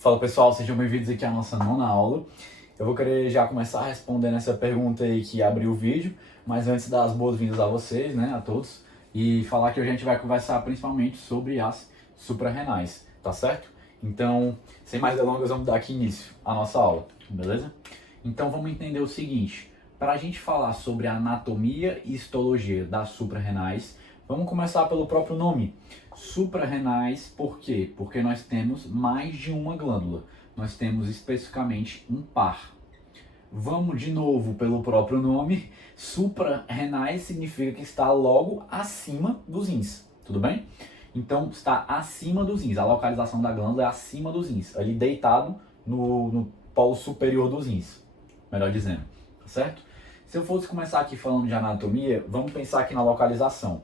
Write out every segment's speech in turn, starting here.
Fala pessoal, sejam bem-vindos aqui à nossa nona aula. Eu vou querer já começar respondendo essa pergunta aí que abriu o vídeo, mas antes dar as boas-vindas a vocês, né, a todos, e falar que hoje a gente vai conversar principalmente sobre as suprarrenais, tá certo? Então, sem mais delongas, vamos dar aqui início à nossa aula, beleza? Então vamos entender o seguinte, para a gente falar sobre a anatomia e histologia das suprarrenais, vamos começar pelo próprio nome. Suprarrenais, por quê? Porque nós temos mais de uma glândula. Nós temos especificamente um par. Vamos de novo pelo próprio nome. Suprarrenais significa que está logo acima dos rins. Tudo bem? Então está acima dos rins. A localização da glândula é acima dos rins. Ali deitado no polo superior dos rins. Melhor dizendo. Tá certo? Se eu fosse começar aqui falando de anatomia, vamos pensar aqui na localização.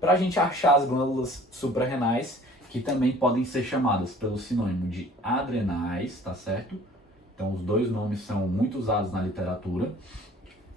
Para a gente achar as glândulas suprarrenais, que também podem ser chamadas pelo sinônimo de adrenais, tá certo? Então os dois nomes são muito usados na literatura.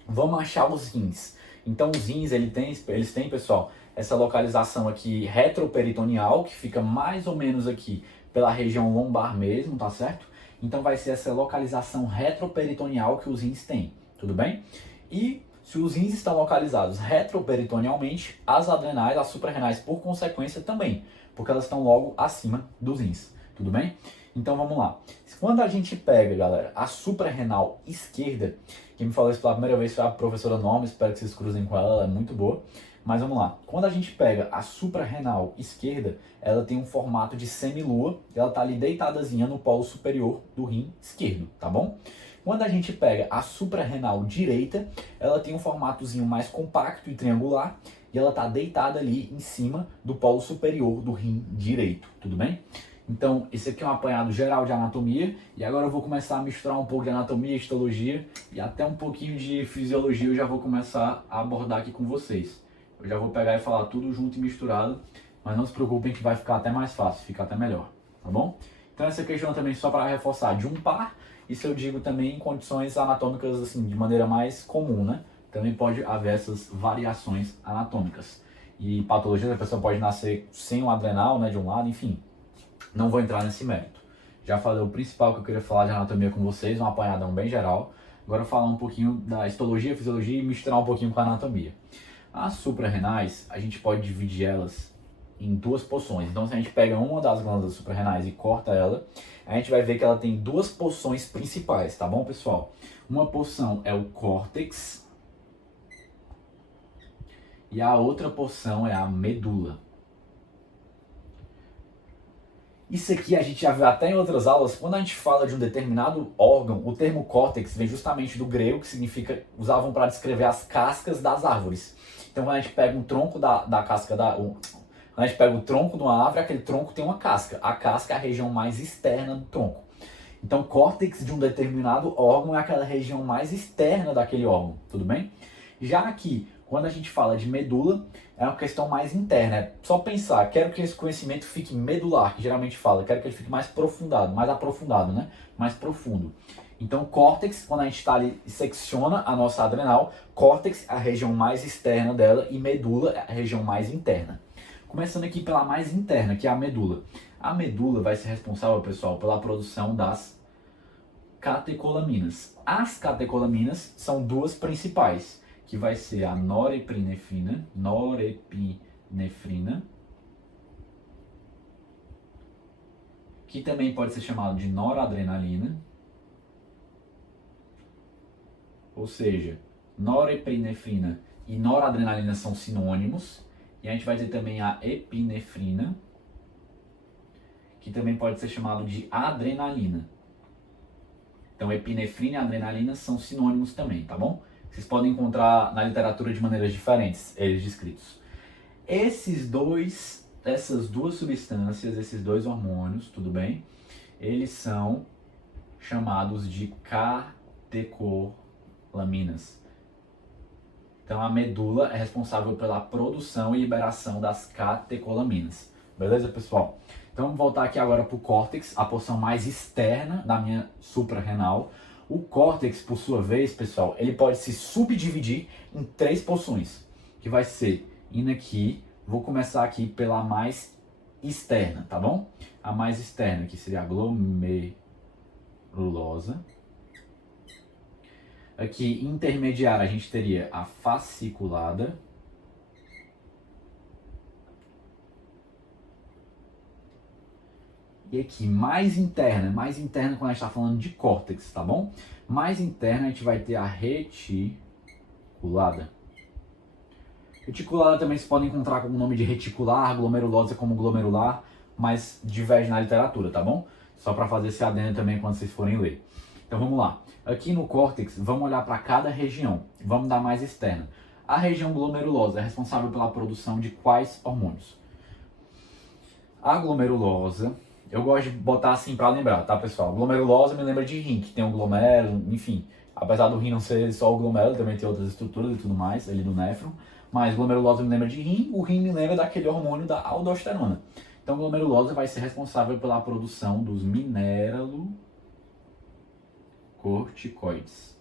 Vamos achar os rins. Então os rins, eles têm, pessoal, essa localização aqui retroperitoneal, que fica mais ou menos aqui pela região lombar mesmo, tá certo? Então vai ser essa localização retroperitoneal que os rins têm, tudo bem? E se os rins estão localizados retroperitonealmente, as adrenais, as suprarrenais, por consequência também, porque elas estão logo acima dos rins, tudo bem? Então vamos lá. Quando a gente pega, galera, a suprarrenal esquerda, quem me falou isso pela primeira vez foi a professora Norma, espero que vocês cruzem com ela, ela é muito boa. Mas vamos lá. Quando a gente pega a suprarrenal esquerda, ela tem um formato de semilua, e ela está ali deitadazinha no polo superior do rim esquerdo, tá bom? Quando a gente pega a suprarrenal direita, ela tem um formatozinho mais compacto e triangular, e ela está deitada ali em cima do polo superior do rim direito, tudo bem? Então, esse aqui é um apanhado geral de anatomia, e agora eu vou começar a misturar um pouco de anatomia, histologia, e até um pouquinho de fisiologia eu já vou começar a abordar aqui com vocês. Eu já vou pegar e falar tudo junto e misturado, mas não se preocupem que vai ficar até mais fácil, fica até melhor, tá bom? Então essa questão também só para reforçar de um par, isso eu digo também em condições anatômicas assim, de maneira mais comum, né? Também pode haver essas variações anatômicas. E patologias, a pessoa pode nascer sem um adrenal, né, de um lado, enfim. Não vou entrar nesse mérito. Já falei o principal que eu queria falar de anatomia com vocês, um apanhadão bem geral. Agora eu vou falar um pouquinho da histologia, fisiologia e misturar um pouquinho com a anatomia. As suprarrenais, a gente pode dividir elas em duas porções. Então, se a gente pega uma das glândulas suprarrenais e corta ela, a gente vai ver que ela tem duas porções principais, tá bom, pessoal? Uma porção é o córtex e a outra porção é a medula. Isso aqui a gente já viu até em outras aulas, quando a gente fala de um determinado órgão, o termo córtex vem justamente do grego, que significa, usavam para descrever as cascas das árvores. Então, quando a gente pega um tronco da casca quando a gente pega o tronco de uma árvore, aquele tronco tem uma casca. A casca é a região mais externa do tronco. Então, córtex de um determinado órgão é aquela região mais externa daquele órgão, tudo bem? Já aqui, quando a gente fala de medula, é uma questão mais interna. É só pensar, quero que esse conhecimento fique medular, que geralmente fala, quero que ele fique mais aprofundado, né? Mais profundo. Então, córtex, quando a gente está ali, secciona a nossa adrenal, córtex é a região mais externa dela e medula é a região mais interna. Começando aqui pela mais interna, que é a medula. A medula vai ser responsável, pessoal, pela produção das catecolaminas. As catecolaminas são duas principais, que vai ser a norepinefrina, que também pode ser chamado de noradrenalina, ou seja, norepinefrina e noradrenalina são sinônimos, e a gente vai ter também a epinefrina, que também pode ser chamado de adrenalina. Então, epinefrina e adrenalina são sinônimos também, tá bom? Vocês podem encontrar na literatura de maneiras diferentes, eles descritos. Essas duas substâncias, esses dois hormônios, tudo bem? Eles são chamados de catecolaminas. Então a medula é responsável pela produção e liberação das catecolaminas. Beleza, pessoal? Então vamos voltar aqui agora para o córtex, a porção mais externa da minha suprarrenal. O córtex, por sua vez, pessoal, ele pode se subdividir em três porções, que vai ser indo aqui, vou começar aqui pela mais externa, tá bom? A mais externa, que seria a glomerulus glomerulosa. Aqui, intermediária, a gente teria a fasciculada. E aqui, mais interna quando a gente está falando de córtex, tá bom? Mais interna a gente vai ter a reticulada. Reticulada também se pode encontrar com o nome de reticular, glomerulosa como glomerular, mas diverge na literatura, tá bom? Só para fazer esse adendo também quando vocês forem ler. Então vamos lá. Aqui no córtex, vamos olhar para cada região. Vamos dar mais externa. A região glomerulosa é responsável pela produção de quais hormônios? A glomerulosa, eu gosto de botar assim para lembrar, tá pessoal? Glomerulosa me lembra de rim, que tem um glomérulo, enfim. Apesar do rim não ser só o glomérulo, também tem outras estruturas e tudo mais, ali do néfron. Mas glomerulosa me lembra de rim, o rim me lembra daquele hormônio da aldosterona. Então glomerulosa vai ser responsável pela produção dos mineralocorticoides.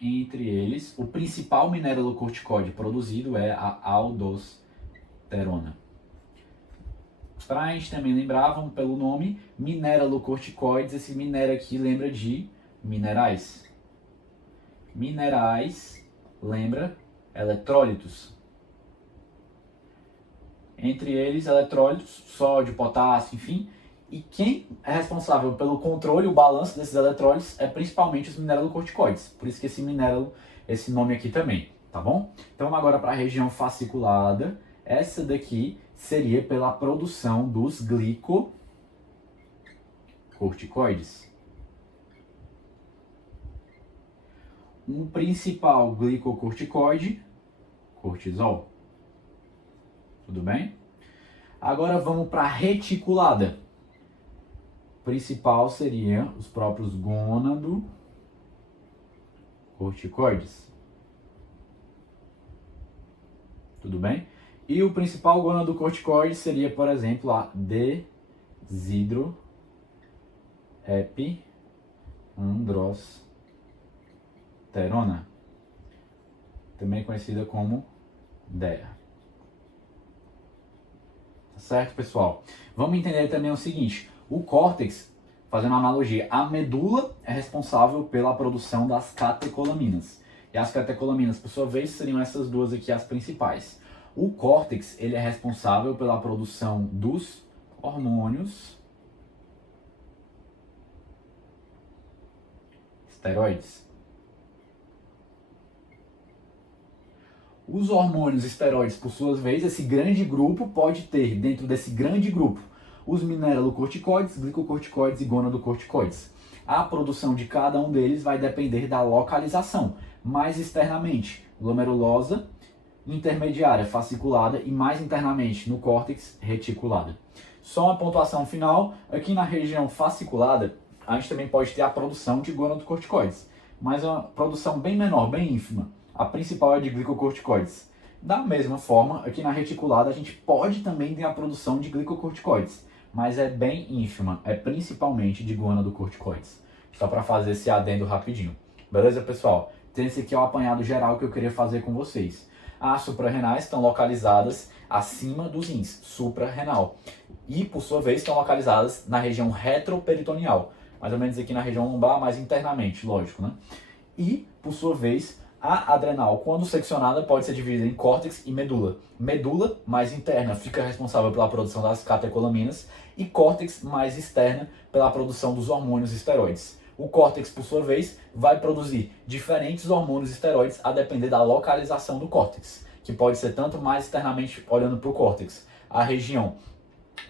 Entre eles, o principal mineralocorticoide produzido é a aldosterona. Para a gente também lembrar, vamos pelo nome, mineralocorticoides, esse minério aqui lembra de minerais. Minerais, lembra, eletrólitos. Entre eles, eletrólitos, sódio, potássio, enfim. E quem é responsável pelo controle e o balanço desses eletrólitos é principalmente os mineralocorticoides. Por isso que esse nome aqui também, tá bom? Então vamos agora para a região fasciculada. Essa daqui seria pela produção dos glicocorticoides. Um principal glicocorticoide, cortisol. Tudo bem? Agora vamos para a reticulada. Principal seria os próprios gonadocorticoides. Tudo bem? E o principal gonadocorticoide seria, por exemplo, a desidroepiandrosterona, também conhecida como DEA. Tá certo, pessoal? Vamos entender também o seguinte: o córtex, fazendo uma analogia, a medula é responsável pela produção das catecolaminas. E as catecolaminas, por sua vez, seriam essas duas aqui as principais. O córtex, ele é responsável pela produção dos hormônios esteroides. Os hormônios esteroides, por sua vez, esse grande grupo pode ter, dentro desse grande grupo, os mineralocorticoides, glicocorticoides e gonadocorticoides. A produção de cada um deles vai depender da localização, mais externamente, glomerulosa, intermediária, fasciculada e mais internamente, no córtex, reticulada. Só uma pontuação final, aqui na região fasciculada, a gente também pode ter a produção de gonadocorticoides, mas é uma produção bem menor, bem ínfima. A principal é de glicocorticoides. Da mesma forma, aqui na reticulada a gente pode também ter a produção de glicocorticoides, mas é bem ínfima, é principalmente de gonadocorticoides. Só para fazer esse adendo rapidinho. Beleza, pessoal? Então esse aqui é o apanhado geral que eu queria fazer com vocês. As suprarrenais estão localizadas acima dos rins, suprarrenal. E, por sua vez, estão localizadas na região retroperitoneal. Mais ou menos aqui na região lombar, mais internamente, lógico, né? E, por sua vez, a adrenal, quando seccionada, pode ser dividida em córtex e medula. Medula, mais interna, fica responsável pela produção das catecolaminas e córtex, mais externa, pela produção dos hormônios esteroides. O córtex, por sua vez, vai produzir diferentes hormônios esteroides a depender da localização do córtex, que pode ser tanto mais externamente olhando para o córtex, a região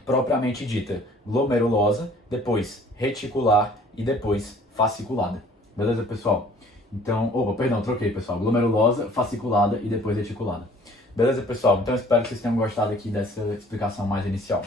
propriamente dita glomerulosa, depois reticular e depois fasciculada. Beleza, pessoal? Então, troquei, pessoal. Glomerulosa, fasciculada e depois reticulada. Beleza, pessoal? Então, espero que vocês tenham gostado aqui dessa explicação mais inicial.